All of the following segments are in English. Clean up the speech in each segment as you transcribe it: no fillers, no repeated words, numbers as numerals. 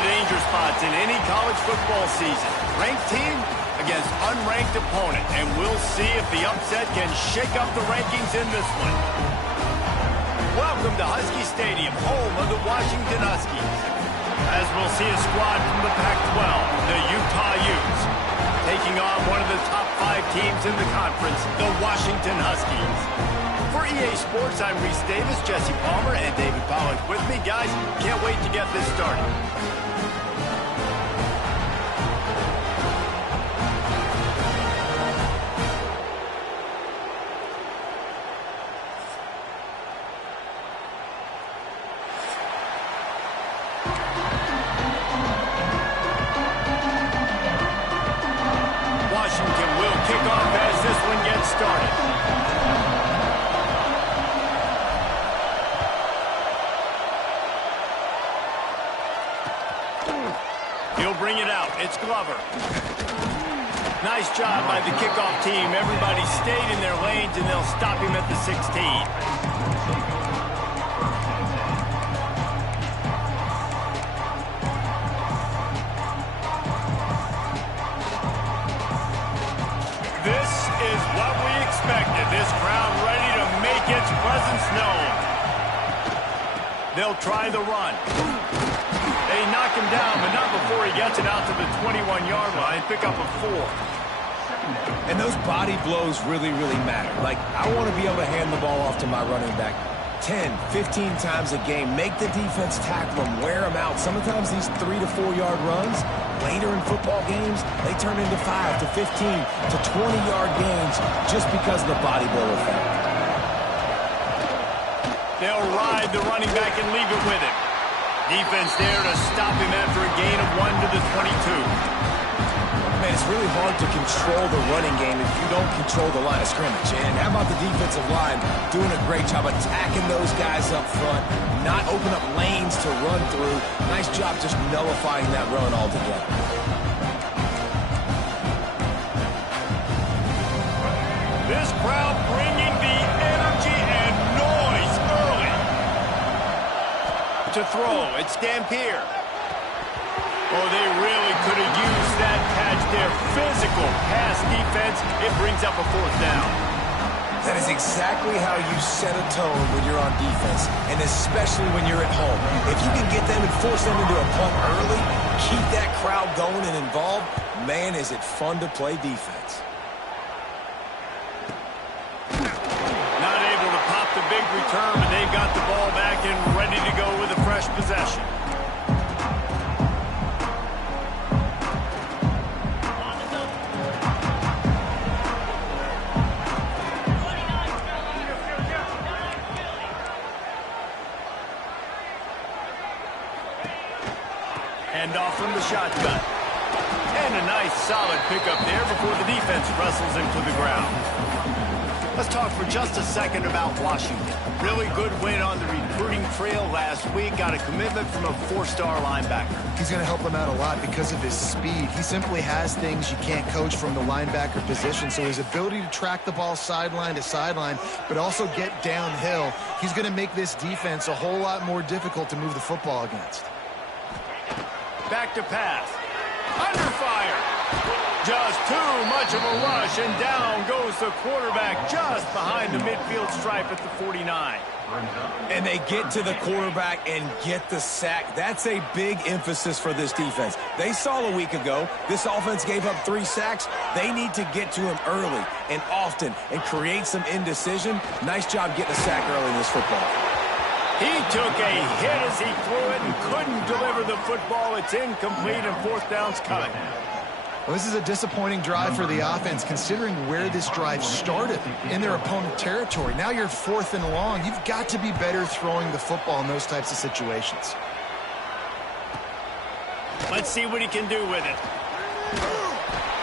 the danger spots in any college football season. Ranked team against unranked opponent, and we'll see if the upset can shake up the rankings in this one. Welcome to Husky Stadium, home of the Washington Huskies. As we'll see a squad from the Pac-12, the Utah Utes, taking on one of the top 5 teams in the conference, the Washington Huskies. For EA Sports, I'm Reese Davis, Jesse Palmer, and David Pollack with me. Guys, can't wait to get this started. Washington will kick off as this one gets started. He'll bring it out. It's Glover. Nice job by the kickoff team. Everybody stayed in their lanes, and they'll stop him at the 16. This is what we expected. This crowd ready to make its presence known. They'll try the run. They knock him down, but not before he gets it out to the 21-yard line. Pick up a 4. And those body blows really, really matter. Like, I want to be able to hand the ball off to my running back 10, 15 times a game. Make the defense tackle them, wear them out. Sometimes these 3 to 4 yard runs, later in football games, they turn into 5 to 15 to 20-yard gains just because of the body blow effect. They'll ride the running back and leave it with him. Defense there to stop him after a gain of 1 to the 22. Man, it's really hard to control the running game if you don't control the line of scrimmage. And how about the defensive line doing a great job attacking those guys up front, not open up lanes to run through. Nice job just nullifying that run altogether. This crowd bringing the energy and noise early. To throw, it's Dampier. Oh, they really could have used that catch there. Physical pass defense. It brings up a 4th down. That is exactly how you set a tone when you're on defense, and especially when you're at home. If you can get them and force them into a punt early, keep that crowd going and involved, man, is it fun to play defense. Not able to pop the big return, but they've got the ball back and ready to go with a fresh possession. Hand off from the shotgun. And a nice solid pickup there before the defense wrestles him to the ground. Let's talk for just a second about Washington. Really good win on the recruiting trail last week. Got a commitment from a 4-star linebacker. He's going to help them out a lot because of his speed. He simply has things you can't coach from the linebacker position. So his ability to track the ball sideline to sideline, but also get downhill, he's going to make this defense a whole lot more difficult to move the football against. Back to pass. Under fire. Just too much of a rush, and down goes the quarterback just behind the midfield stripe at the 49. And they get to the quarterback and get the sack. That's a big emphasis for this defense. They saw a week ago, this offense gave up 3 sacks. They need to get to him early and often and create some indecision. Nice job getting a sack early in this football. He took a hit as he threw it and couldn't deliver the football. It's incomplete, and 4th down's coming. Well, this is a disappointing drive for the offense, considering where this drive started in their opponent territory. Now you're 4th and long. You've got to be better throwing the football in those types of situations. Let's see what he can do with it.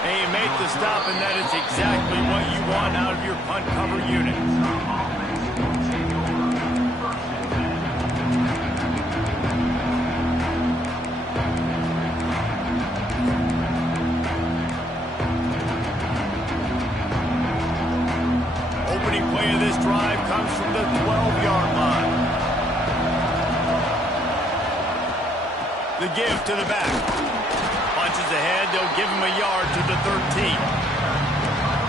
And you make the stop, and that is exactly what you want out of your punt cover unit. Play of this drive comes from the 12-yard line. The give to the back. Punches ahead. They'll give him a yard to the 13.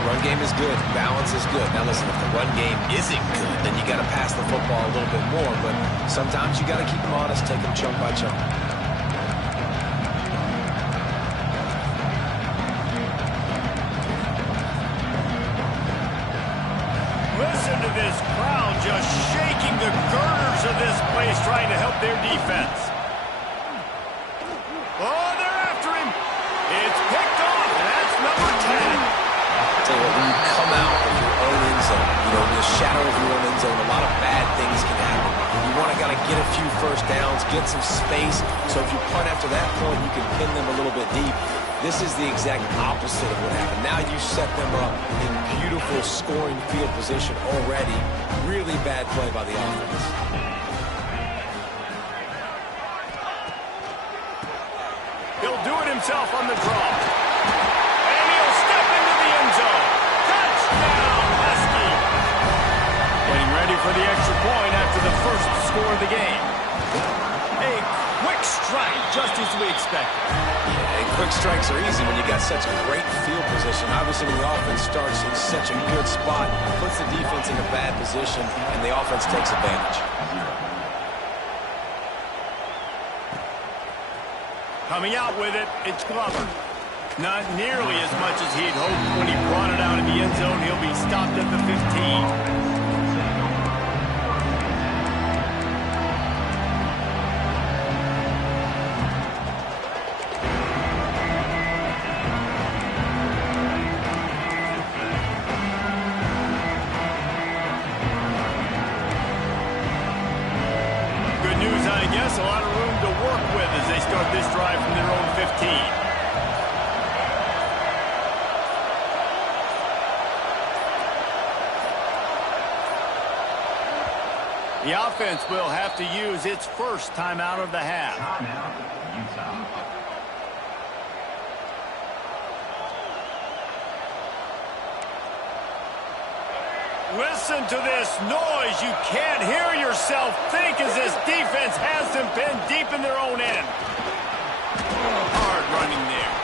Run game is good. Balance is good. Now listen, if the run game isn't good, then you got to pass the football a little bit more. But sometimes you got to keep them honest, take them chunk by chunk. Listen to this crowd just shaking the girders of this place, trying to help their defense. Oh, they're after him. It's picked off, and that's number 10. Tell you what, when you come out of your own end zone, you know, in the shadow of your own end zone, a lot of bad things can happen. You want to get a few first downs, get some space, so if you punt after that point, you can pin them a little bit deep. This is the exact opposite of what happened. Now you set them up in beautiful scoring field position already. Really bad play by the offense. He'll do it himself on the draw. And he'll step into the end zone. Touchdown, Husky. Getting ready for the extra point after the first score of the game. A quick strike, just as we expected. Yeah, and quick strikes are easy when you got such a great field position. Obviously, when the offense starts in such a good spot, puts the defense in a bad position, and the offense takes advantage. Coming out with it, it's Glover. Not nearly as much as he'd hoped when he brought it out in the end zone. He'll be stopped at the 15. A lot of room to work with as they start this drive from their own 15. The offense will have to use its first timeout of the half. Listen to this noise. You can't hear yourself think as this defense has them pinned deep in their own end. Hard running there.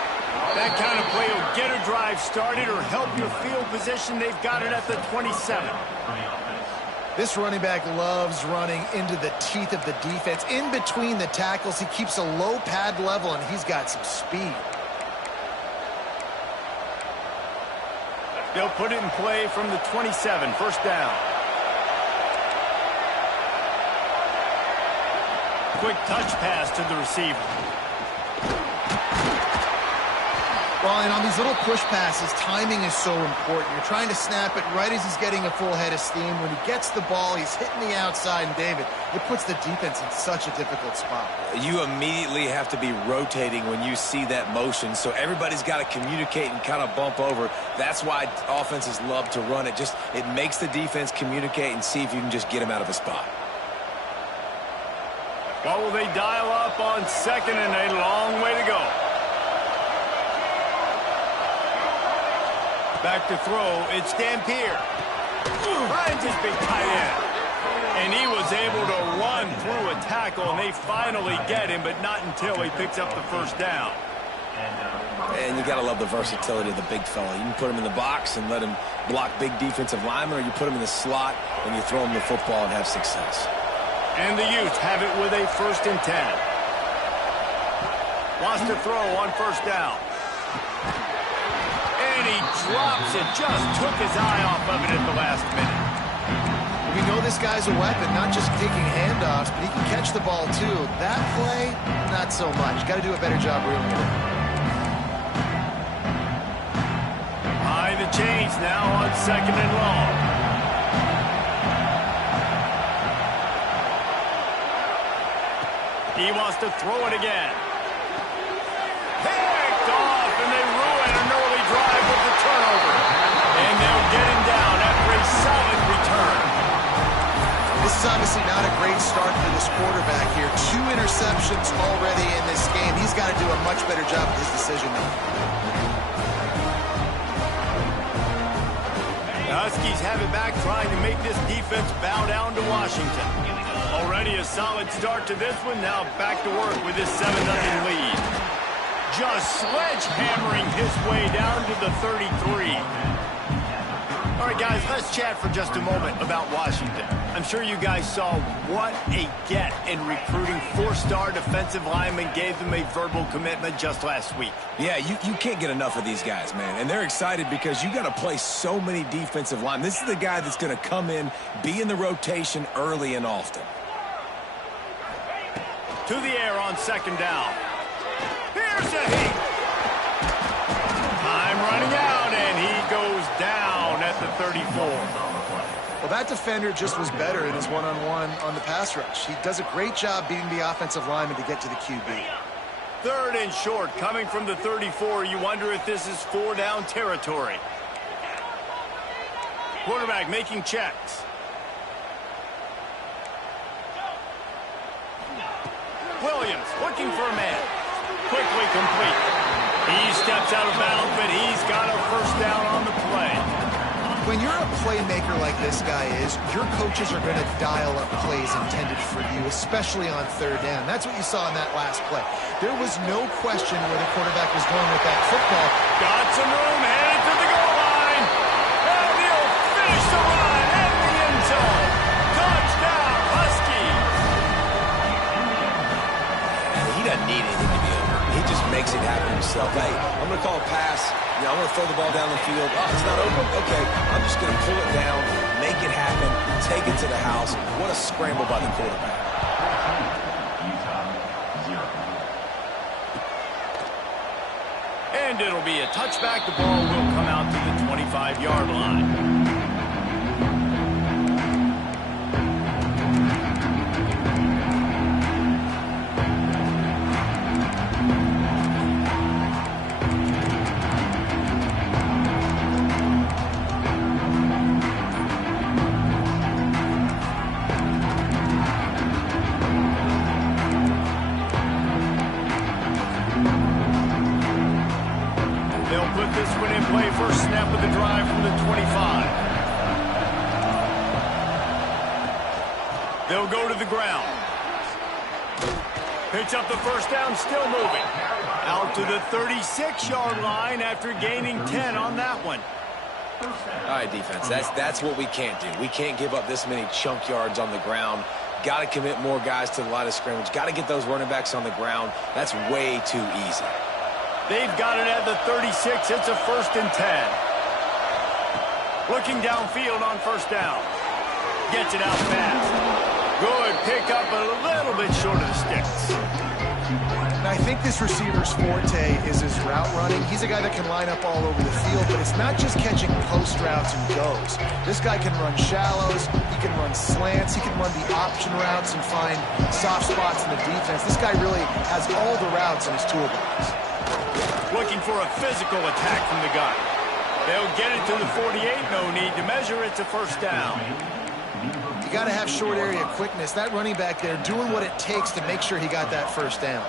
That kind of play will get a drive started or help your field position. They've got it at the 27. This running back loves running into the teeth of the defense. In between the tackles, he keeps a low pad level, and he's got some speed. They'll put it in play from the 27, first down. Quick touch pass to the receiver. Well, and on these little push passes, timing is so important. You're trying to snap it right as he's getting a full head of steam. When he gets the ball, he's hitting the outside, and David, it puts the defense in such a difficult spot. You immediately have to be rotating when you see that motion, so everybody's got to communicate and kind of bump over. That's why offenses love to run it. It makes the defense communicate and see if you can just get him out of a spot. What will they dial up on second and a long way to go? Back to throw, it's Dampier. Finds his big tight end. And he was able to run through a tackle, and they finally get him, but not until he picks up the first down. And you got to love the versatility of the big fella. You can put him in the box and let him block big defensive linemen, or you put him in the slot and you throw him the football and have success. And the Utes have it with a 1st and 10. Wants to throw on first down. And he drops it. Just took his eye off of it at the last minute. We know this guy's a weapon, not just taking handoffs, but he can catch the ball too. That play, not so much. Got to do a better job reeling it in. High the chains now on second and long. He wants to throw it again. Picked off, and they ruin an early drive with the turnover. And they'll get him down after a solid return. This is obviously not a great start for this quarterback here. 2 interceptions already in this game. He's got to do a much better job with his decision-making. The Huskies have it back, trying to make this defense bow down to Washington. Already a solid start to this one. Now back to work with this 7-0 lead. Just sledgehammering his way down to the 33. All right, guys, let's chat for just a moment about Washington. I'm sure you guys saw what a get in recruiting. 4-star defensive linemen gave them a verbal commitment just last week. Yeah, you can't get enough of these guys, man. And they're excited because you got to play so many defensive linemen. This is the guy that's going to come in, be in the rotation early and often. To the air on 2nd down. Here's a heat. Time running out, and he goes down at the 34. Well, that defender just was better in his one-on-one on the pass rush. He does a great job beating the offensive lineman to get to the QB. 3rd and short, coming from the 34. You wonder if this is 4-down territory. Quarterback making checks. Williams looking for a man. Quickly complete. He steps out of bounds, but he's got a 1st down on the play. When you're a playmaker like this guy is, your coaches are going to dial up plays intended for you, especially on 3rd down. That's what you saw in that last play. There was no question where the quarterback was going with that football. Got some room, headed to the goal line. And he'll finish the run in the end zone. Touchdown, Huskies. And he doesn't need anything to be over. He just makes it happen himself. Hey, I'm going to call a pass. You know, I'm going to throw the ball down the field. Oh, it's not open? Okay, I'm just going to pull it down, make it happen, take it to the house. What a scramble by the quarterback. And it'll be a touchback. The ball will come out to the 25-yard line. This one in play, first snap of the drive from the 25. They'll go to the ground. Picks up the 1st down, still moving. Out to the 36-yard line after gaining 10 on that one. All right, defense, that's what we can't do. We can't give up this many chunk yards on the ground. Got to commit more guys to the line of scrimmage. Got to get those running backs on the ground. That's way too easy. They've got it at the 36. It's a 1st and 10. Looking downfield on 1st down. Gets it out fast. Good pickup, a little bit short of the sticks. And I think this receiver's forte is his route running. He's a guy that can line up all over the field, but it's not just catching post routes and goes. This guy can run shallows, he can run slants, he can run the option routes and find soft spots in the defense. This guy really has all the routes in his toolbox. Looking for a physical attack from the gun. They'll get it to the 48. No need to measure. It's a 1st down. You got to have short area quickness. That running back there doing what it takes to make sure he got that 1st down.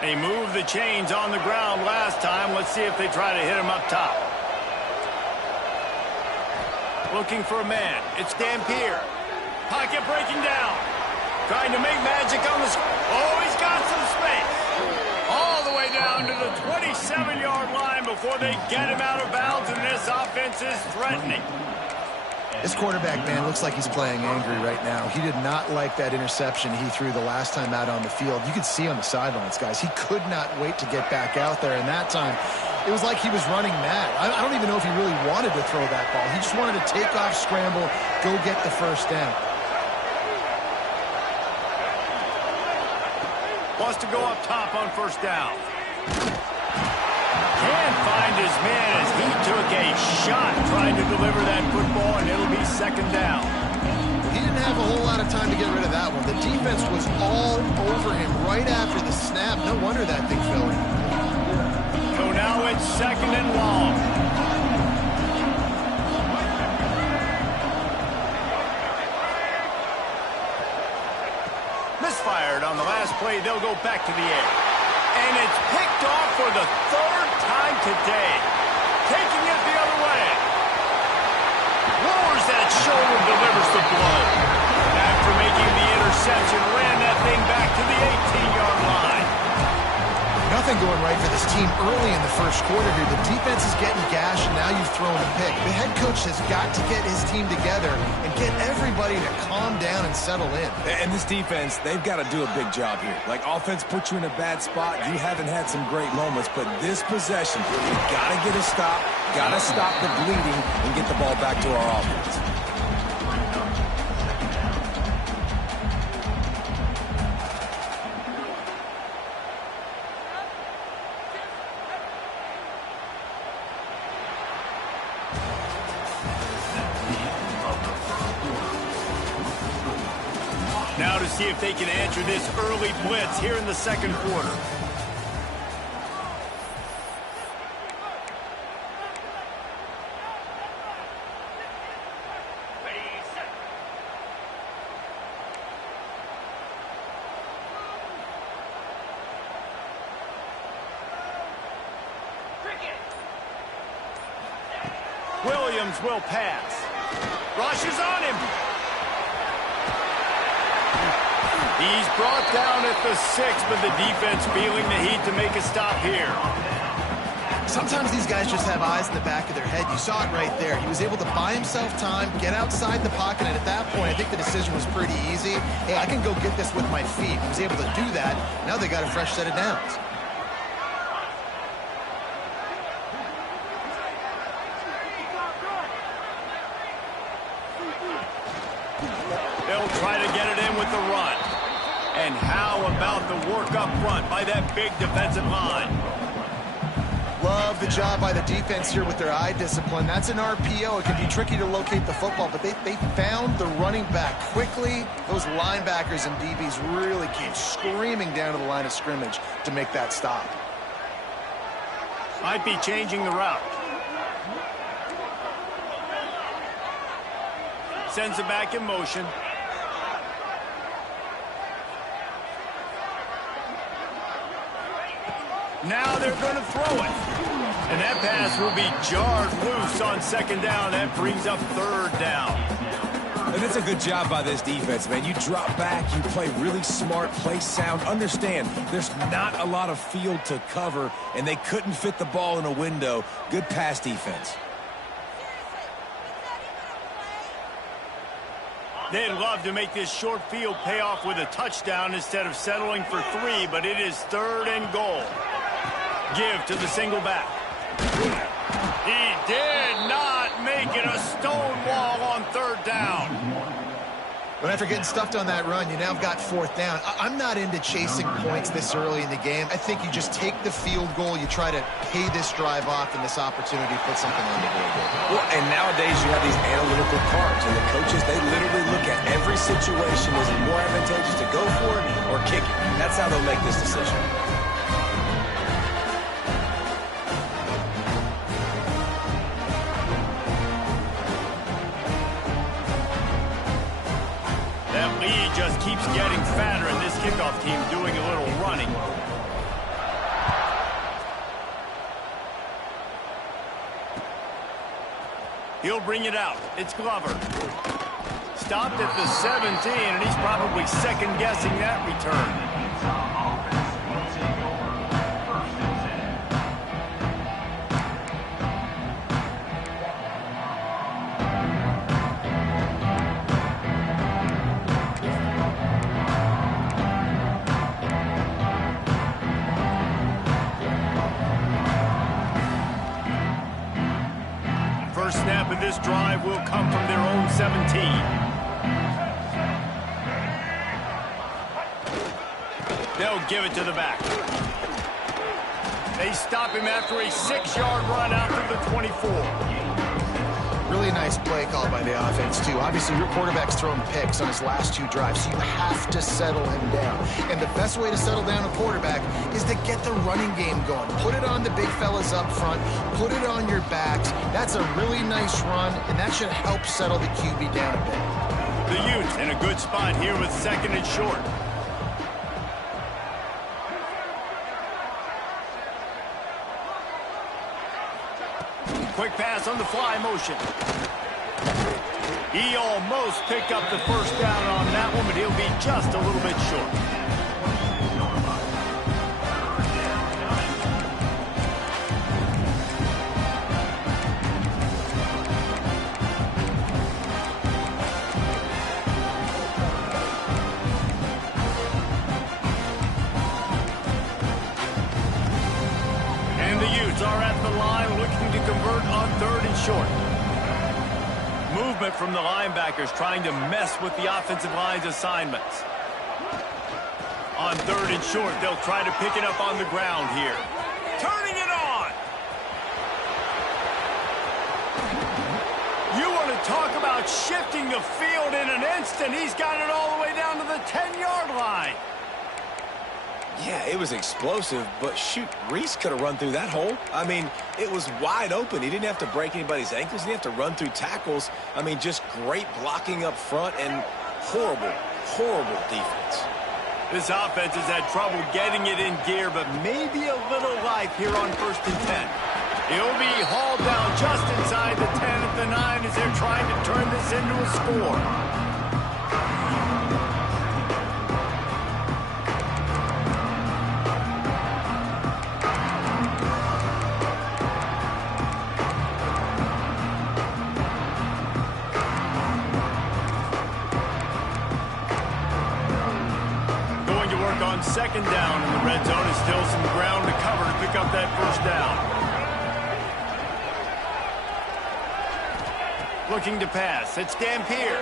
They moved the chains on the ground last time. Let's see if they try to hit him up top. Looking for a man. It's Dampier. Pocket breaking down. Trying to make magic on the... Oh, he's got some space. All the way down to the 27-yard line before they get him out of bounds, and this offense is threatening. This quarterback, man, looks like he's playing angry right now. He did not like that interception he threw the last time out on the field. You could see on the sidelines, guys, he could not wait to get back out there. And that time, it was like he was running mad. I don't even know if he really wanted to throw that ball. He just wanted to take off, scramble, go get the 1st down. Wants to go up top on 1st down. Can't find his man as he took a shot trying to deliver that football, and it'll be 2nd down. He didn't have a whole lot of time to get rid of that one. The defense was all over him right after the snap. No wonder that thing fell in. So now it's 2nd and long. play, they'll go back to the air. And it's picked off for the third time today. Taking it the other way. Lowers that shoulder, delivers the blow. After making the interception, ran that thing back to the 18-yard line. Nothing going right for this team early in the first quarter here. The defense is getting gashed, and now you've thrown a pick. The head coach has got to get his team together and get everybody to calm down and settle in. And this defense, they've got to do a big job here. Like, offense puts you in a bad spot. You haven't had some great moments, but this possession, you got to get a stop, got to stop the bleeding, and get the ball back to our offense. Now to see if they can answer this early blitz here in the second quarter. Williams will pass. Rushes on him. He's brought down at the 6, but the defense feeling the heat to make a stop here. Sometimes these guys just have eyes in the back of their head. You saw it right there. He was able to buy himself time, get outside the pocket, and at that point, I think the decision was pretty easy. Hey, I can go get this with my feet. He was able to do that. Now they got a fresh set of downs. They'll try to get it in with the run. And how about the work up front by that big defensive line? Love the job by the defense here with their eye discipline. That's an RPO. It can be tricky to locate the football, but they found the running back quickly. Those linebackers and DBs really came screaming down to the line of scrimmage to make that stop. Might be changing the route. Sends it back in motion. Now they're going to throw it. And that pass will be jarred loose on second down. That brings up third down. And it's a good job by this defense, man. You drop back, you play really smart, play sound. Understand, there's not a lot of field to cover, and they couldn't fit the ball in a window. Good pass defense. They'd love to make this short field pay off with a touchdown instead of settling for 3, but it is third and goal. Give to the single back. He did not make it a stone wall on third down. But after getting stuffed on that run, you now have got fourth down. I'm not into chasing points this early in the game. I think you just take the field goal, you try to pay this drive off, and this opportunity to put something on the board. Well, and nowadays you have these analytical cards, and the coaches, they literally look at every situation. Is it more advantageous to go for it or kick it? That's how they'll make this decision. That lead just keeps getting fatter, and this kickoff team doing a little running. He'll bring it out. It's Glover. Stopped at the 17, and he's probably second-guessing that return. First snap of this drive will come from their own 17. They'll give it to the back. They stop him after a 6-yard run out to the 24. Really nice play called by the offense, too. Obviously, your quarterback's thrown picks on his last 2 drives, so you have to settle him down. And the best way to settle down a quarterback is to get the running game going. Put it on the big fellas up front. Put it on your backs. That's a really nice run, and that should help settle the QB down a bit. The Utes in a good spot here with second and short. Quick pass on the fly motion. He almost picked up the first down on that one, but he'll be just a little bit short. And the Utes are at the line looking to convert on 3rd and short. Movement from the linebackers trying to mess with the offensive line's assignments. On 3rd and short, they'll try to pick it up on the ground here. Turning it on! You want to talk about shifting the field in an instant. He's got it all the way down to the 10-yard line. Yeah, it was explosive, but shoot, Reese could have run through that hole. I mean, it was wide open. He didn't have to break anybody's ankles. He didn't have to run through tackles. I mean, just great blocking up front and horrible, horrible defense. This offense has had trouble getting it in gear, but maybe a little life here on 1st and 10. He'll be hauled down just inside the 10 at the 9 as they're trying to turn this into a score. On 2nd down in the red zone is still some ground to cover to pick up that 1st down. Looking to pass. It's Dampier.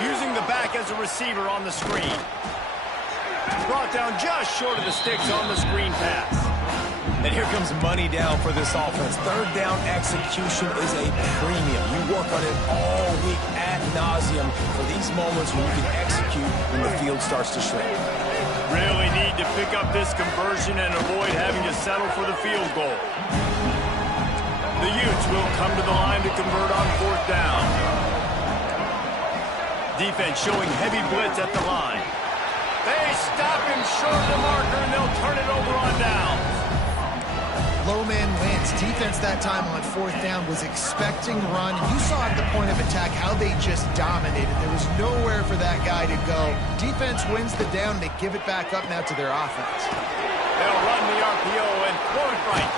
Using the back as a receiver on the screen. Brought down just short of the sticks on the screen pass. And here comes money down for this offense. 3rd down execution is a premium. You work on it all week ad nauseum for these moments when you can execute when the field starts to shrink. Really need to pick up this conversion and avoid having to settle for the field goal. The Utes will come to the line to convert on 4th down. Defense showing heavy blitz at the line. They stop him short of the marker, and they'll turn it over on downs. Low man wins. Defense that time on 4th down was expecting run. You saw at the point of attack how they just dominated. There was nowhere for that guy to go. Defense wins the down. They give it back up now to their offense. They'll run the RPO and throw it right.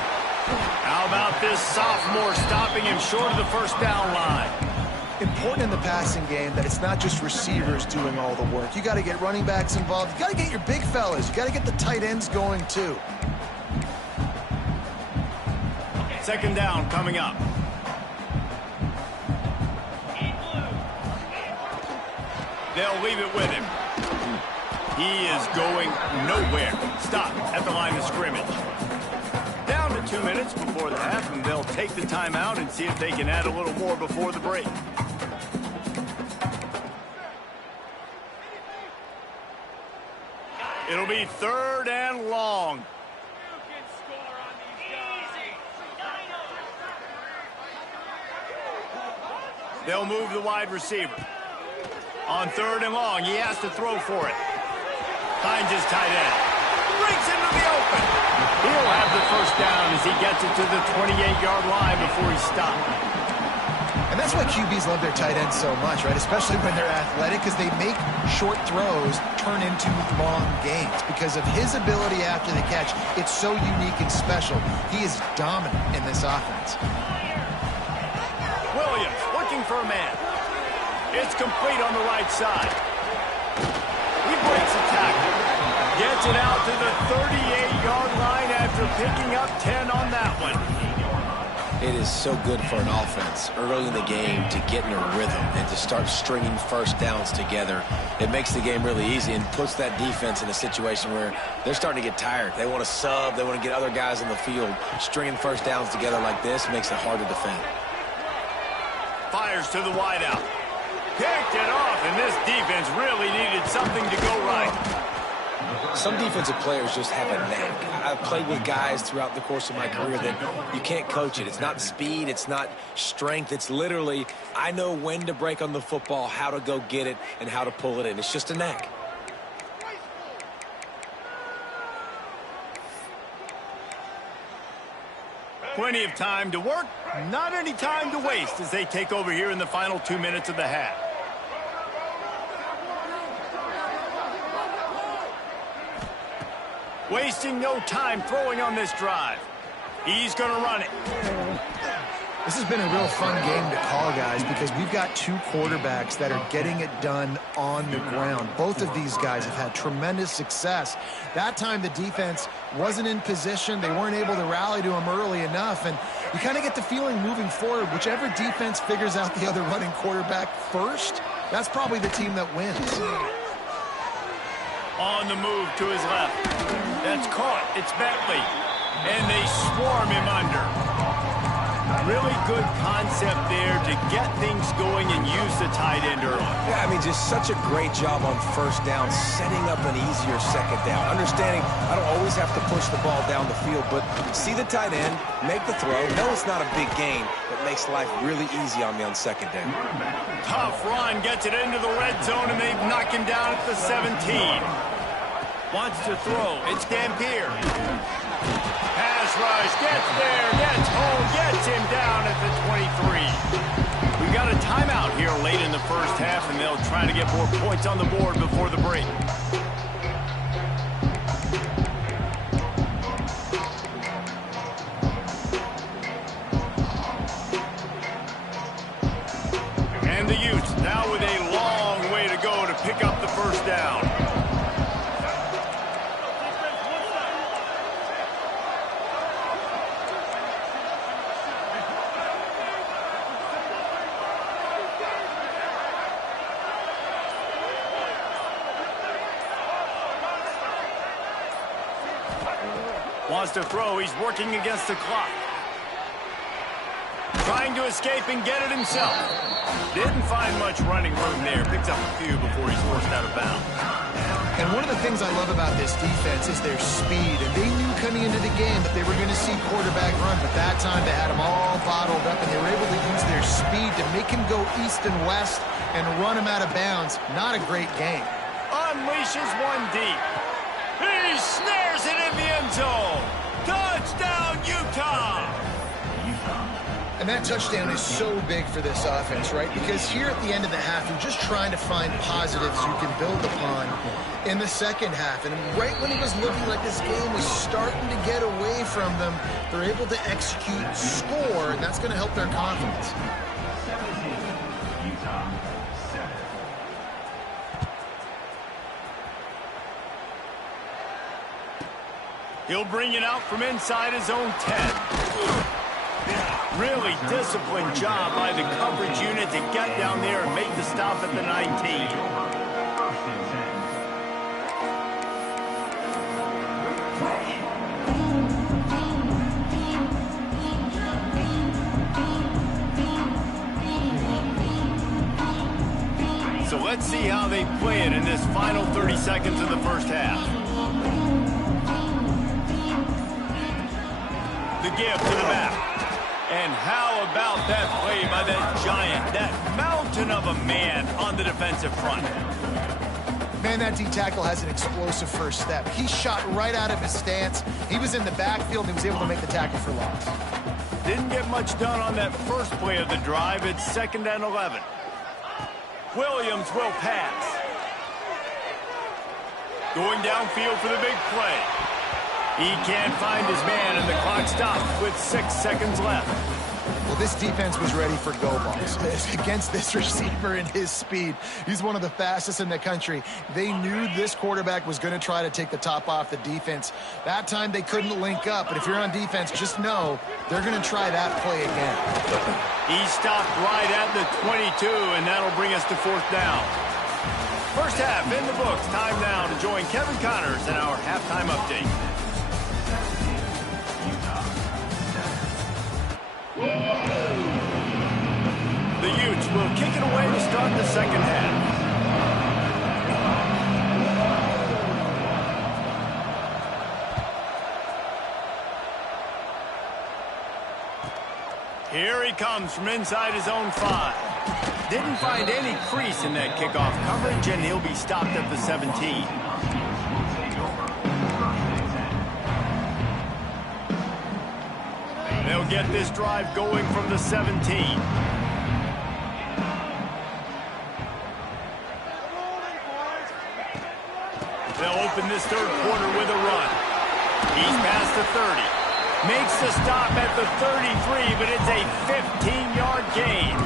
How about this sophomore stopping him short of the 1st down line? Important in the passing game that it's not just receivers doing all the work. You got to get running backs involved. You got to get your big fellas. You got to get the tight ends going too. 2nd down coming up. They'll leave it with him. He is going nowhere. Stop at the line of scrimmage. Down to 2 minutes before the half, and they'll take the timeout and see if they can add a little more before the break. It'll be 3rd and long. They'll move the wide receiver. On 3rd and long, he has to throw for it. Finds his tight end. Breaks into the open. He'll have the 1st down as he gets it to the 28-yard line before he stopped. And that's why QBs love their tight ends so much, right? Especially when they're athletic, because they make short throws turn into long gains. Because of his ability after the catch, it's so unique and special. He is dominant in this offense. Williams looking for a man. It's complete on the right side. He breaks a tackle. Gets it out to the 38-yard line after picking up 10 on that one. It is so good for an offense early in the game to get in a rhythm and to start stringing 1st downs together. It makes the game really easy and puts that defense in a situation where they're starting to get tired. They want to sub. They want to get other guys in the field. Stringing 1st downs together like this makes it hard to defend. Fires to the wideout. Picked it off, and this defense really needed something to go right. Some defensive players just have a knack. I've played with guys throughout the course of my career that you can't coach it. It's not speed. It's not strength. It's literally, I know when to break on the football, how to go get it, and how to pull it in. It's just a knack. Plenty of time to work Not any time to waste as they take over here in the final 2 minutes of the half. Wasting no time throwing on this drive. He's going to run it. This has been a real fun game to call, guys, because we've got two quarterbacks that are getting it done on the ground. Both of these guys have had tremendous success. That time the defense wasn't in position. They weren't able to rally to him early enough, and you kind of get the feeling moving forward, whichever defense figures out the other running quarterback first, that's probably the team that wins. On the move to his left. That's caught. It's Bentley. And they swarm him under. Really good concept there to get things going and use the tight end early. Yeah, I mean, just such a great job on first down, setting up an easier second down. Understanding I don't always have to push the ball down the field, but see the tight end, make the throw. No, it's not a big gain, but makes life really easy on me on second down. Tough run, gets it into the red zone, and they knock him down at the 17. Wants to throw. It's Dampier. Pass rush, gets there, gets home, gets him down at the 23. We've got a timeout here late in the first half, and they'll try to get more points on the board before the break. And the Utes now with a long way to go to pick up the first down. Wants to throw. He's working against the clock. Trying to escape and get it himself. Didn't find much running room there. Picks up a few before he's forced out of bounds. And one of the things I love about this defense is their speed. And they knew coming into the game that they were going to see quarterback run. But that time they had him all bottled up, and they were able to use their speed to make him go east and west and run him out of bounds. Not a great game. Unleashes one deep. He snares it in the end zone. Touchdown, Utah! And that touchdown is so big for this offense, right? Because here at the end of the half, you're just trying to find positives you can build upon in the second half. And right when it was looking like this game was starting to get away from them, they're able to execute, score, and that's going to help their confidence. He'll bring it out from inside his own 10. Really disciplined job by the coverage unit to get down there and make the stop at the 19. So let's see how they play it in this final 30 seconds of the first half. The give to the back. And how about that play by that giant, that mountain of a man on the defensive front? Man, that D-tackle has an explosive first step. He shot right out of his stance. He was in the backfield and he was able to make the tackle for loss. Didn't get much done on that first play of the drive. It's 2nd and 11. Williams will pass. Going downfield for the big play. He can't find his man, and the clock stops with 6 seconds left. Well, this defense was ready for go balls against this receiver and his speed. He's one of the fastest in the country. They knew this quarterback was going to try to take the top off the defense. That time they couldn't link up, but if you're on defense, just know they're going to try that play again. He stopped right at the 22, and that'll bring us to 4th down. First half in the books. Time now to join Kevin Connors in our halftime update. The Utes will kick it away to start the second half. Here he comes from inside his own 5. Didn't find any crease in that kickoff coverage, and he'll be stopped at the 17. They'll get this drive going from the 17. They'll open this third quarter with a run. He's past the 30. Makes the stop at the 33, but it's a 15-yard gain.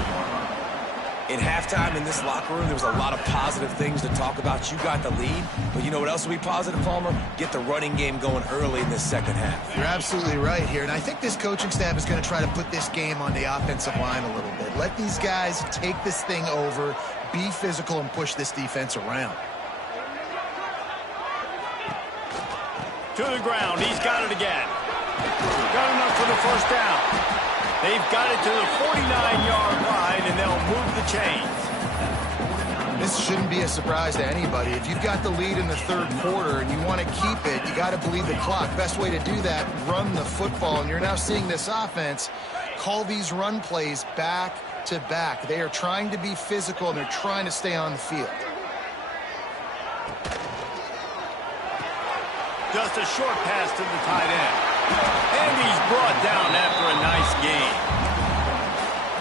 In halftime in this locker room, there was a lot of positive things to talk about. You got the lead, but you know what else will be positive, Palmer? Get the running game going early in this second half. You're absolutely right here, and I think this coaching staff is going to try to put this game on the offensive line a little bit. Let these guys take this thing over, be physical, and push this defense around. To the ground. He's got it again. Got enough for the first down. They've got it to the 49-yard line, and they'll move the chains. This shouldn't be a surprise to anybody. If you've got the lead in the third quarter and you want to keep it, you got to bleed the clock. Best way to do that, run the football. And you're now seeing this offense call these run plays back to back. They are trying to be physical, and they're trying to stay on the field. Just a short pass to the tight end. And he's brought down after a nice gain.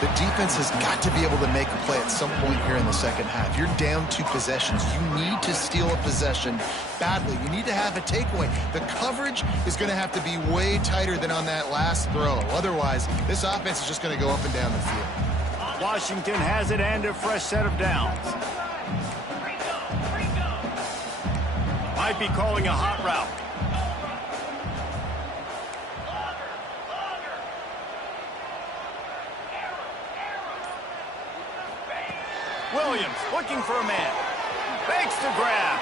The defense has got to be able to make a play at some point here in the second half. You're down 2 possessions. You need to steal a possession badly. You need to have a takeaway. The coverage is going to have to be way tighter than on that last throw. Otherwise, this offense is just going to go up and down the field. Washington has it and a fresh set of downs. Might be calling a hot route. Williams looking for a man. Makes the grab.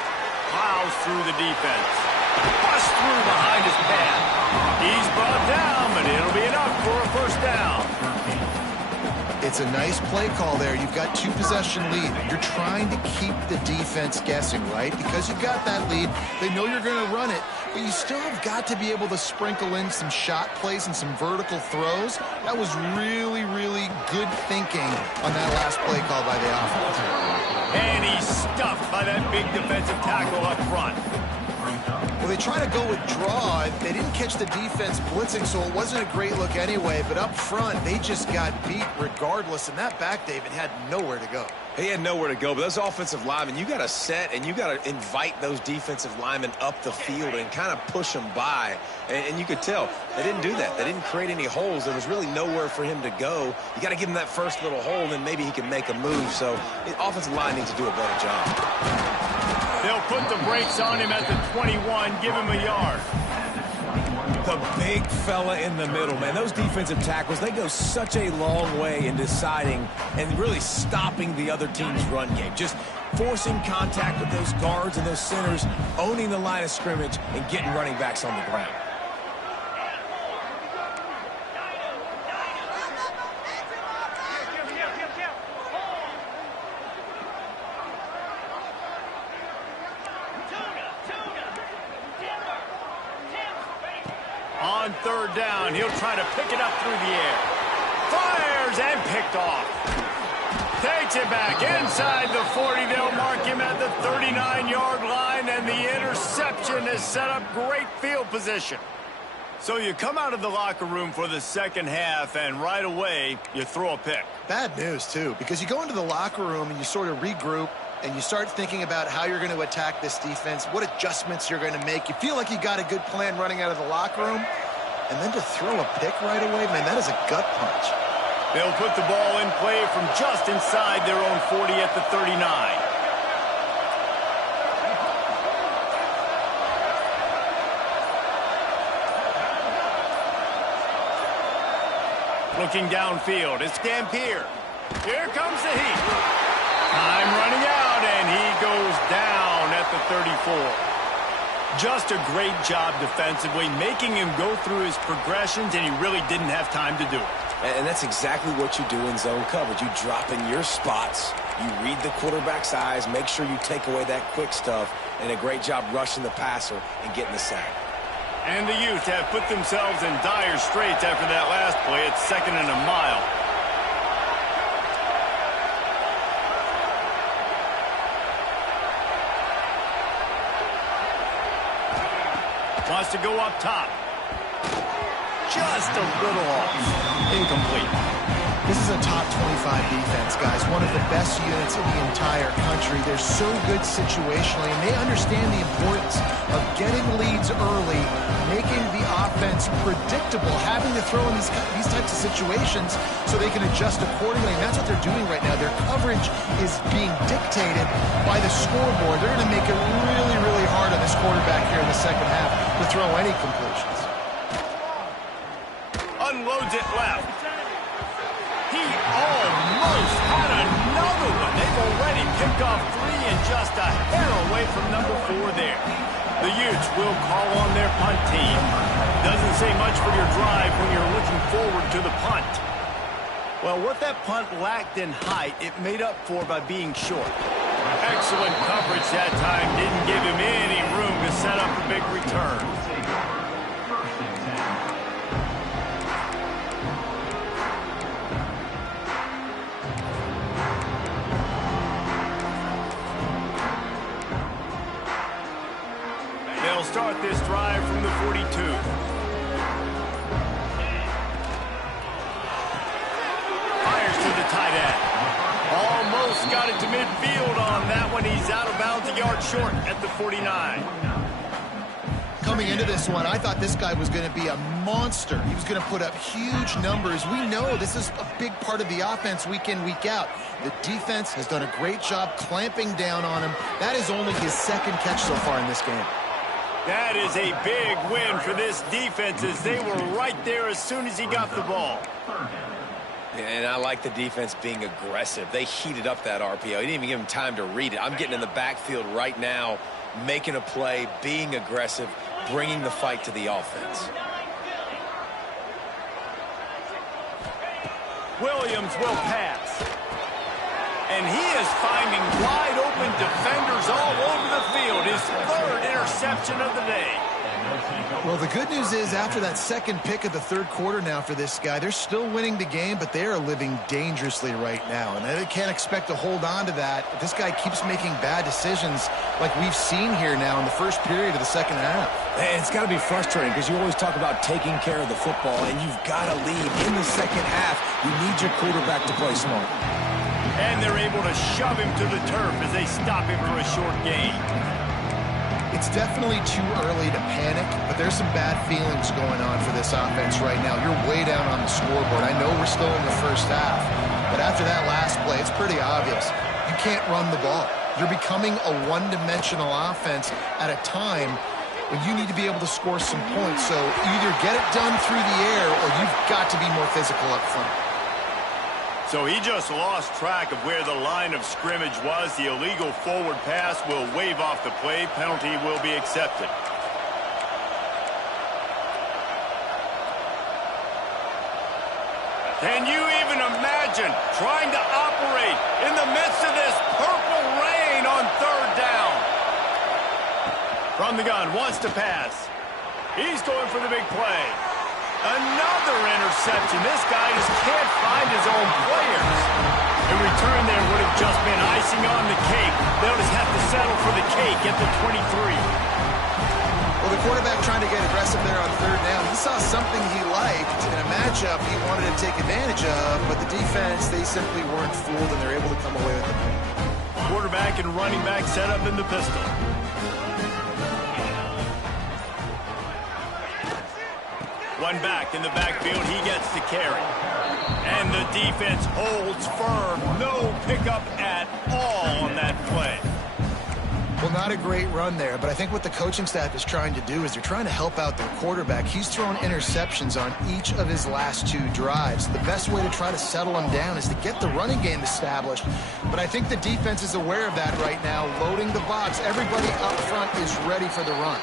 Plows through the defense. Busts through behind his pad. He's brought down, but it'll be enough for a first down. It's a nice play call there. You've got 2-possession lead. You're trying to keep the defense guessing, right? Because you've got that lead. They know you're going to run it, but you still have got to be able to sprinkle in some shot plays and some vertical throws. That was really, really good thinking on that last play call by the offense. And he's stuffed by that big defensive tackle up front. Well, they try to go with draw. They didn't catch the defense blitzing, so it wasn't a great look anyway. But up front, they just got beat regardless. And that back, David, had nowhere to go. He had nowhere to go, but those offensive linemen, you got to set and you got to invite those defensive linemen up the field and kind of push them by. And you could tell they didn't do that. They didn't create any holes. There was really nowhere for him to go. You got to give him that first little hole, and then maybe he can make a move. So the offensive line needs to do a better job. They'll put the brakes on him at the 21, give him a yard. The big fella in the middle, man. Those defensive tackles, they go such a long way in deciding and really stopping the other team's run game. Just forcing contact with those guards and those centers, owning the line of scrimmage, and getting running backs on the ground. On third down, he'll try to pick it up through the air. Fires and picked off. Takes it back inside the 40. They'll mark him at the 39-yard line, and the interception has set up great field position. So you come out of the locker room for the second half, and right away, you throw a pick. Bad news, too, because you go into the locker room and you sort of regroup, and you start thinking about how you're going to attack this defense, what adjustments you're going to make. You feel like you got a good plan running out of the locker room, and then to throw a pick right away, man, that is a gut punch. They'll put the ball in play from just inside their own 40 at the 39. Looking downfield, it's Dampier. Here comes the heat. Time running out, and he goes down at the 34. Just a great job defensively, making him go through his progressions, and he really didn't have time to do it. And that's exactly what you do in zone coverage. You drop in your spots, you read the quarterback's eyes, make sure you take away that quick stuff, and a great job rushing the passer and getting the sack. And the Utes have put themselves in dire straits after that last play. It's 2nd and a mile. Wants to go up top. just a little off. Incomplete. This is a top 25 defense, guys. One of the best units in the entire country. They're so good situationally, and they understand the importance of getting leads early, making the offense predictable, having to throw in these types of situations so they can adjust accordingly, and that's what they're doing right now. Their coverage is being dictated by the scoreboard. They're going to make it really, really hard on this quarterback here in the second half to throw any completions. Unloads it left. He almost had another one. They've already picked off 3 and just a hair away from number 4 there. The Utes will call on their punt team. Doesn't say much for your drive when you're looking forward to the punt. Well, what that punt lacked in height, it made up for by being short. Excellent coverage that time. Didn't give him any room to set up a big return. They'll start this drive from the 42. Fires to the tight end. Almost got it to midfield on that one. He's out of bounds, a yard short at the 49. Coming into this one, I thought this guy was going to be a monster. He was going to put up huge numbers. We know this is a big part of the offense week in, week out. The defense has done a great job clamping down on him. That is only his second catch so far in this game. That is a big win for this defense as they were right there as soon as he got the ball. And I like the defense being aggressive. They heated up that RPO. He didn't even give him time to read it. I'm getting in the backfield right now, making a play, being aggressive, bringing the fight to the offense. Williams will pass. And he is finding wide open defenders all over the field. His 3rd interception of the day. Well, the good news is after that second pick of the 3rd quarter now for this guy, they're still winning the game, but they are living dangerously right now. And they can't expect to hold on to that if this guy keeps making bad decisions like we've seen here now in the first period of the second half. And it's got to be frustrating because you always talk about taking care of the football, and you've got to lead in the second half. You need your quarterback to play smart. And they're able to shove him to the turf as they stop him for a short gain. It's definitely too early to panic, but there's some bad feelings going on for this offense right now. You're way down on the scoreboard. I know we're still in the first half, but after that last play, it's pretty obvious. You can't run the ball. You're becoming a one-dimensional offense at a time when you need to be able to score some points. So either get it done through the air or you've got to be more physical up front. So he just lost track of where the line of scrimmage was. The illegal forward pass will wave off the play. Penalty will be accepted. Can you even imagine trying to operate in the midst of this purple rain on 3rd down? From the gun, wants to pass. He's going for the big play. Another interception. This guy just can't find his own players. A return there would have just been icing on the cake. They'll just have to settle for the cake at the 23. Well, the quarterback trying to get aggressive there on 3rd down. He saw something he liked in a matchup he wanted to take advantage of, but the defense, they simply weren't fooled, and they're able to come away with it. Quarterback and running back set up in the pistol. One back in the backfield, he gets to carry. And the defense holds firm. No pickup at all on that play. Well, not a great run there, but I think what the coaching staff is trying to do is they're trying to help out their quarterback. He's thrown interceptions on each of his last 2 drives. The best way to try to settle him down is to get the running game established. But I think the defense is aware of that right now, loading the box. Everybody up front is ready for the run.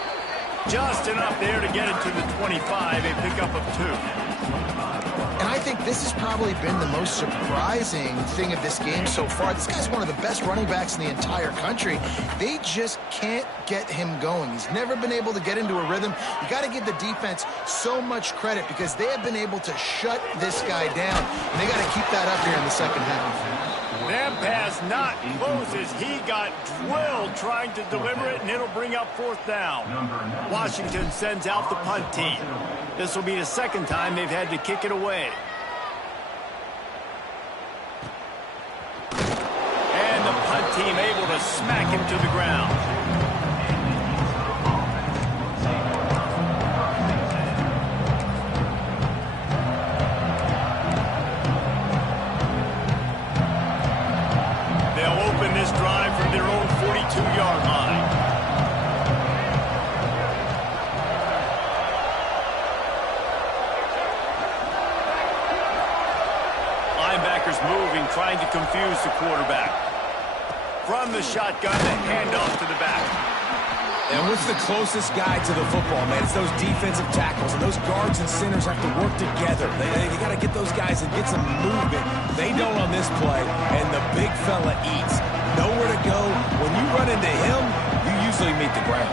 Just enough there to get it to the 25, a pickup of 2. And I think think this has probably been the most surprising thing of this game so far. This guy's one of the best running backs in the entire country. They just can't get him going. He's never been able to get into a rhythm. You got to give the defense so much credit because they have been able to shut this guy down, and they got to keep that up here in the second half. That pass not close as he got drilled trying to deliver it, and it'll bring up fourth down. Washington sends out the punt team. This will be the second time they've had to kick it away. And the punt team able to smack him to the ground. This drive from their own 42-yard line. Linebackers moving, trying to confuse the quarterback. From the shotgun, the handoff to the back. And what's the closest guy to the football, man? It's those defensive tackles, and those guards and centers have to work together. They got to get those guys and get some movement. They don't on this play, and the big fella eats. Nowhere to go. When you run into him, you usually meet the ground.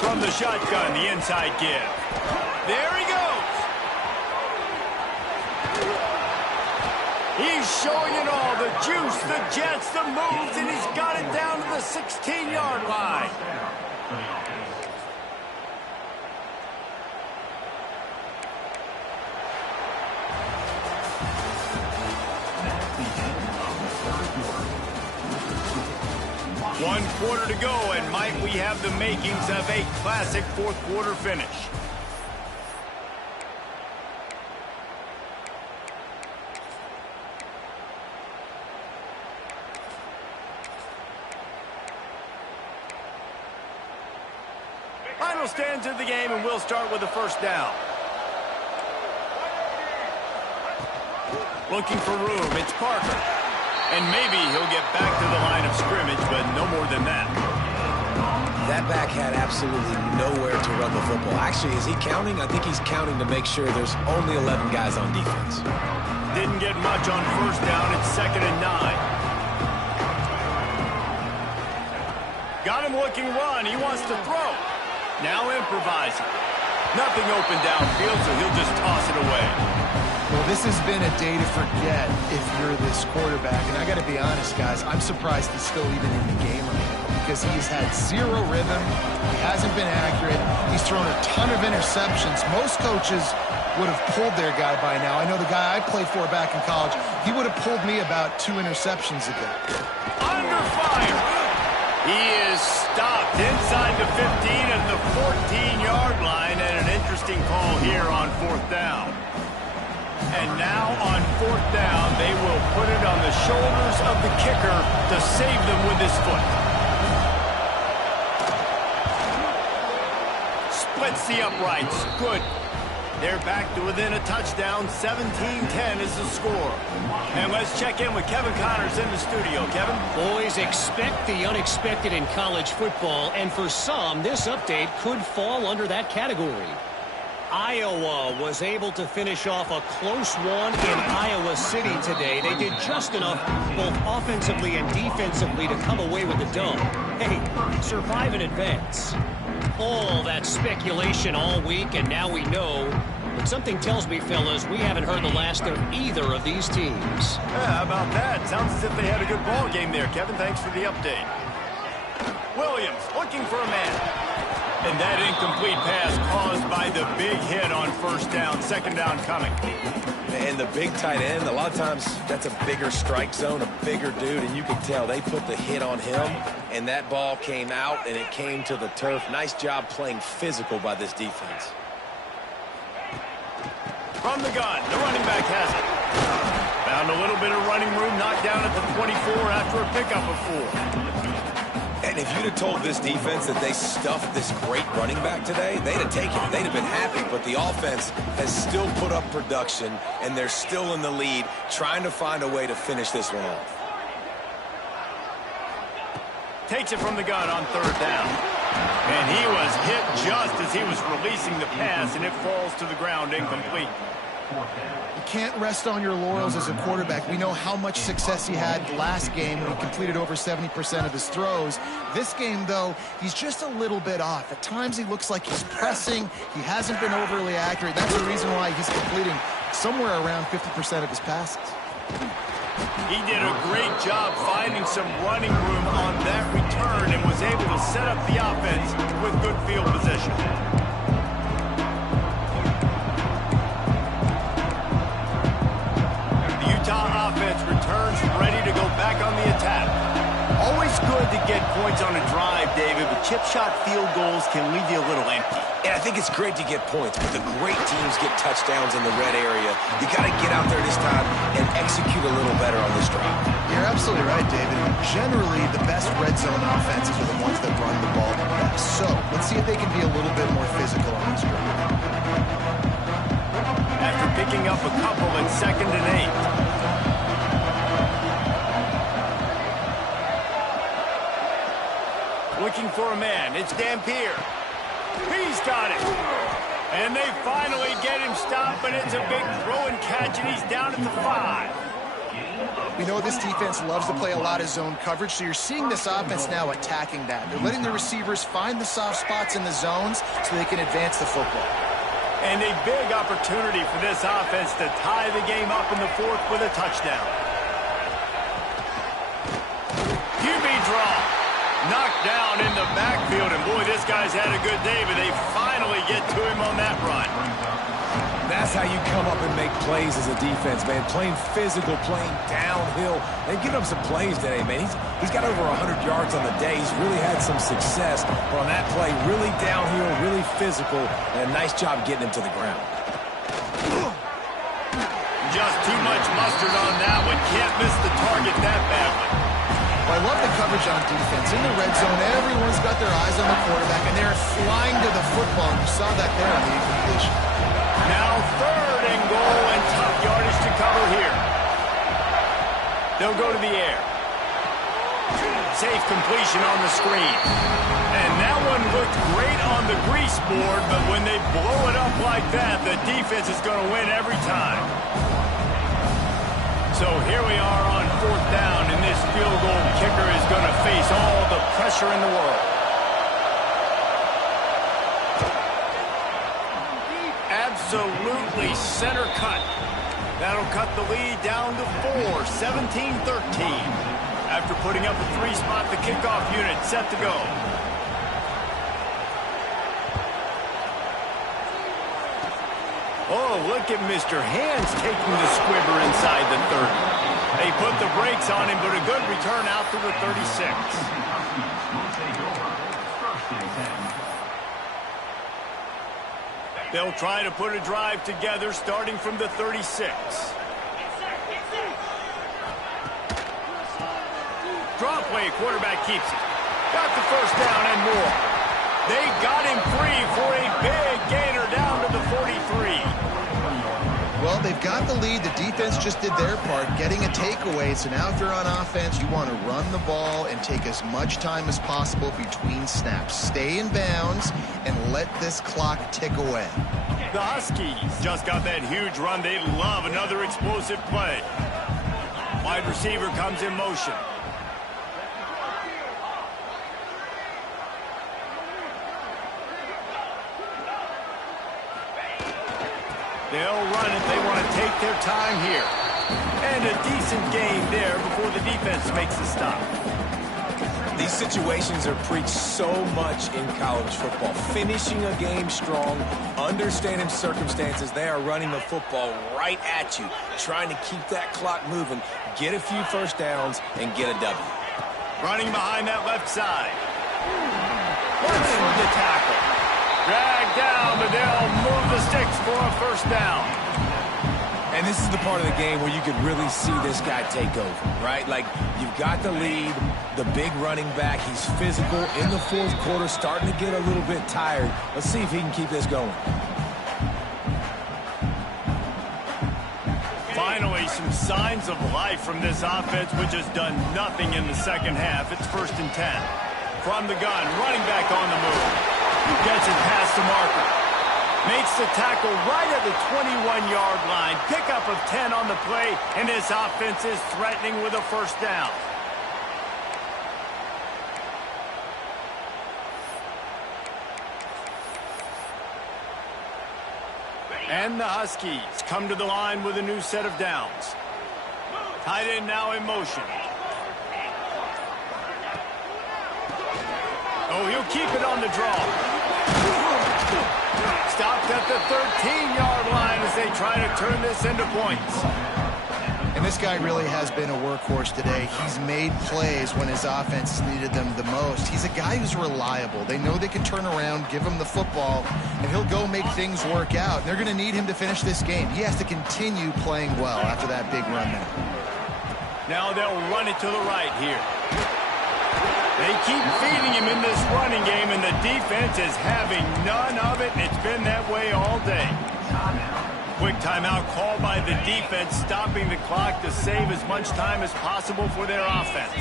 From the shotgun, the inside give. There he goes. He's showing it all. The juice, the jets, the moves, and he's got it down to the 16-yard line. One quarter to go, and might we have the makings of a classic fourth quarter finish. Final stands of the game, and we'll start with the first down. Looking for room, it's Parker. And maybe he'll get back to the line of scrimmage, but no more than that. That back had absolutely nowhere to run the football. Actually, is he counting? I think he's counting to make sure there's only 11 guys on defense. Didn't get much on first down. It's 2nd and 9. Got him looking run. He wants to throw. Now improvising. Nothing open downfield, so he'll just toss it away. Well, this has been a day to forget if you're this quarterback. And I got to be honest, guys, I'm surprised he's still even in the game right now because he's had zero rhythm. He hasn't been accurate. He's thrown a ton of interceptions. Most coaches would have pulled their guy by now. I know the guy I played for back in college, he would have pulled me about 2 interceptions ago. Under fire. He is stopped inside the 15 at the 14-yard line, and an interesting call here on fourth down. And now on fourth down, they will put it on the shoulders of the kicker to save them with his foot. Splits the uprights. Good. They're back to within a touchdown. 17-10 is the score. And let's check in with Kevin Connors in the studio. Kevin? Boys, expect the unexpected in college football, and for some, this update could fall under that category. Iowa was able to finish off a close one in Iowa City today. They did just enough both offensively and defensively to come away with the dub. Hey, survive and advance. All that speculation all week, and now we know. But something tells me, fellas, we haven't heard the last of either of these teams. Yeah, how about that? Sounds as if they had a good ball game there, Kevin. Thanks for the update. Williams looking for a man. And that incomplete pass caused by the big hit on first down. 2nd down coming. And the big tight end, a lot of times that's a bigger strike zone, a bigger dude, and you can tell they put the hit on him, and that ball came out, and it came to the turf. Nice job playing physical by this defense. From the gun, the running back has it. Found a little bit of running room, knocked down at the 24 after a pickup of 4. And if you'd have told this defense that they stuffed this great running back today, they'd have taken it. They'd have been happy. But the offense has still put up production, and they're still in the lead, trying to find a way to finish this one off. Takes it from the gun on 3rd down. And he was hit just as he was releasing the pass, and it falls to the ground incomplete. You can't rest on your laurels as a quarterback. We know how much success he had last game when he completed over 70% of his throws. This game, though, he's just a little bit off. At times, he looks like he's pressing. He hasn't been overly accurate. That's the reason why he's completing somewhere around 50% of his passes. He did a great job finding some running room on that return and was able to set up the offense with good field position. The Utah offense returns ready to go back on the attack. Always good to get points on a drive, David, but chip shot field goals can leave you a little empty. And I think it's great to get points, but the great teams get touchdowns in the red area. You got to get out there this time and execute a little better on this drive. You're absolutely right, David. Generally, the best red zone offenses are the ones that run the ball the best. So let's see if they can be a little bit more physical on this drive. After picking up a couple in 2nd and 8. Looking for a man. It's Dampier. He's got it. And they finally get him stopped, but it's a big throw and catch, and he's down at the 5. We know this defense loves to play a lot of zone coverage, so you're seeing this offense now attacking that. They're letting the receivers find the soft spots in the zones so they can advance the football. And a big opportunity for this offense to tie the game up in the 4th with a touchdown. QB draw. Knocked down in the backfield, and boy, this guy's had a good day, but they finally get to him on that run. That's how you come up and make plays as a defense, man. Playing physical, playing downhill. They've given him some plays today, man. He's got over 100 yards on the day. He's really had some success. But on that play, really downhill, really physical, and a nice job getting him to the ground. Just too much mustard on that one. Can't miss the target that badly. Well, I love the coverage on defense. In the red zone, everyone's got their eyes on the quarterback, and they're flying to the football. You saw that there on the incompletion. Now 3rd and goal, and top yardage to cover here. They'll go to the air. Safe completion on the screen. And that one looked great on the grease board, but when they blow it up like that, the defense is going to win every time. So here we are on 4th down, and this field goal kicker is going to face all the pressure in the world. Absolutely center cut. That'll cut the lead down to 4, 17-13. After putting up a 3-spot, the kickoff unit set to go. Oh, look at Mr. Hands taking the squibber inside the 30. They put the brakes on him, but a good return out to the 36. They'll try to put a drive together starting from the 36. Draw play, quarterback keeps it. Got the 1st down and more. They got him free for a big gainer down to the 43. Well, they've got the lead. The defense just did their part, getting a takeaway. So now if you're on offense, you want to run the ball and take as much time as possible between snaps. Stay in bounds and let this clock tick away. The Huskies just got that huge run. They love another explosive play. Wide receiver comes in motion. They'll run it. They want to take their time here. And a decent gain there before the defense makes the stop. These situations are preached so much in college football. Finishing a game strong, understanding circumstances. They are running the football right at you, trying to keep that clock moving, get a few 1st downs, and get a W. Running behind that left side. What's the tackle? Dragged down, but they'll move the sticks for a 1st down. And this is the part of the game where you could really see this guy take over, right? Like, you've got the lead, the big running back. He's physical in the 4th quarter, starting to get a little bit tired. Let's see if he can keep this going. Finally, some signs of life from this offense, which has done nothing in the 2nd half. It's 1st and 10. From the gun, running back on the move. Gets it past the marker. Makes the tackle right at the 21-yard line. Pickup of 10 on the play, and this offense is threatening with a first down. And the Huskies come to the line with a new set of downs. Tight end now in motion. Oh, he'll keep it on the draw. Stopped at the 13-yard line as they try to turn this into points. And this guy really has been a workhorse today. He's made plays when his offense needed them the most. He's a guy who's reliable. They know they can turn around, give him the football, and he'll go make things work out. And they're going to need him to finish this game. He has to continue playing well after that big run there. Now they'll run it to the right here. They keep feeding him in this running game, and the defense is having none of it. It's been that way all day. Quick timeout called by the defense, stopping the clock to save as much time as possible for their offense.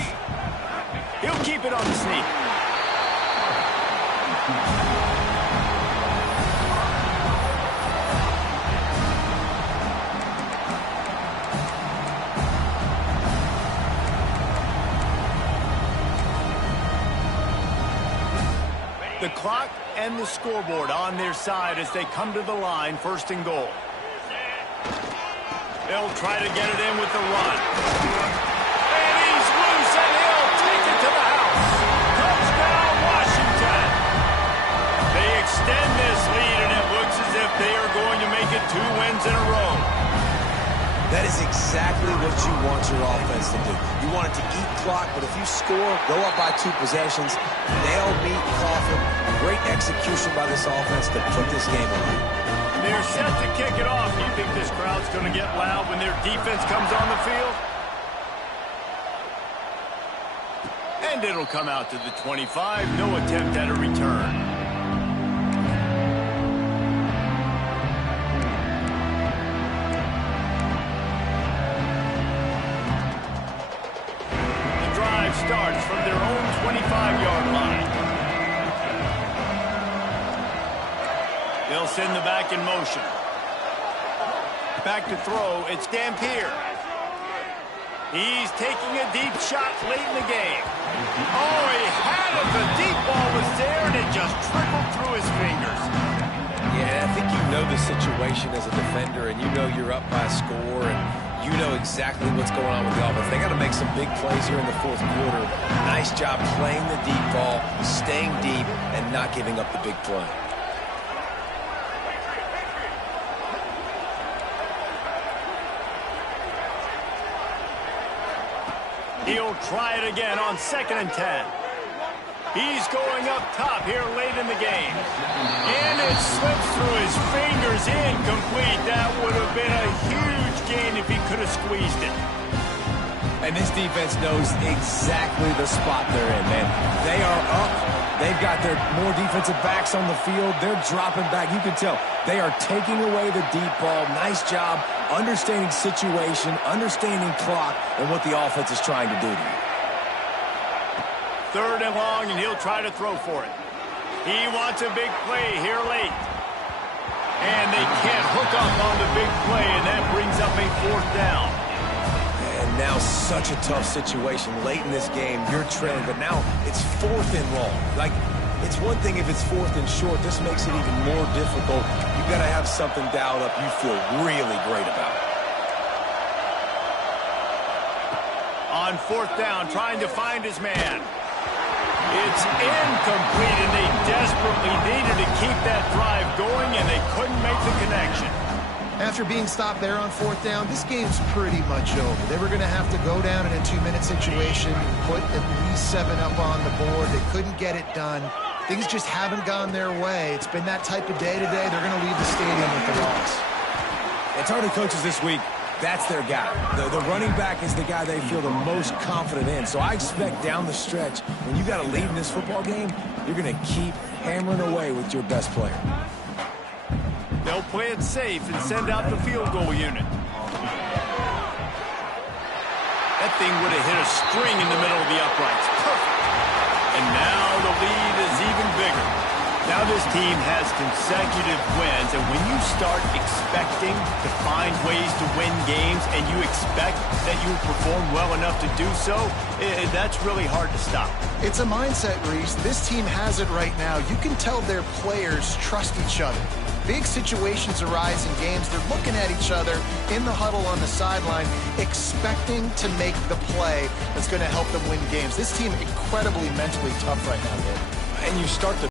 He'll keep it on the sneak. The clock and the scoreboard on their side as they come to the line, first and goal. They'll try to get it in with the run. And he's loose, and he'll take it to the house. Touchdown, Washington. They extend this lead, and it looks as if they are going to make it 2 wins in a row. That is exactly what you want your offense to do. You want it to eat clock, but if you score, go up by 2 possessions, nail, meet, coffin. Great execution by this offense to put this game away. They're set to kick it off. Do you think this crowd's going to get loud when their defense comes on the field? And it'll come out to the 25. No attempt at a return. The drive starts from their own 25-yard line. They'll send the back in motion. Back to throw. It's Dampier. He's taking a deep shot late in the game. Oh, he had it. The deep ball was there, and it just trickled through his fingers. Yeah, I think you know the situation as a defender, and you know you're up by a score, and you know exactly what's going on with the offense. They got to make some big plays here in the fourth quarter. Nice job playing the deep ball, staying deep, and not giving up the big play. He'll try it again on 2nd and 10. He's going up top here late in the game. And it slips through his fingers, incomplete. That would have been a huge gain if he could have squeezed it. And this defense knows exactly the spot they're in, man. They are up. They've got their more defensive backs on the field. They're dropping back. You can tell they are taking away the deep ball. Nice job understanding situation, understanding clock, and what the offense is trying to do to you. 3rd and long, and he'll try to throw for it. He wants a big play here late. And they can't hook up on the big play, and that brings up a 4th down. And now such a tough situation late in this game. You're trailing, but now it's 4th and long. Like, it's one thing if it's 4th and short. This makes it even more difficult. You've got to have something dialed up you feel really great about. On 4th down, trying to find his man. It's incomplete, and they desperately needed to keep that drive going, and they couldn't make the connection. After being stopped there on 4th down, this game's pretty much over. They were going to have to go down in a 2-minute situation, put at least 7 up on the board. They couldn't get it done. Things just haven't gone their way. It's been that type of day today. They're going to leave the stadium with the loss. And Tony coaches this week, that's their guy. The running back is the guy they feel the most confident in. So I expect down the stretch, when you got a lead in this football game, you're going to keep hammering away with your best player. They'll play it safe and send out the field goal unit. That thing would have hit a string in the middle of the uprights. Perfect. And now the lead is even bigger. Now this team has consecutive wins, and when you start expecting to find ways to win games and you expect that you perform well enough to do so, that's really hard to stop. It's a mindset, Reese. This team has it right now. You can tell their players trust each other. Big situations arise in games. They're looking at each other in the huddle on the sideline, expecting to make the play that's going to help them win games. This team incredibly mentally tough right now, Dave. And you start to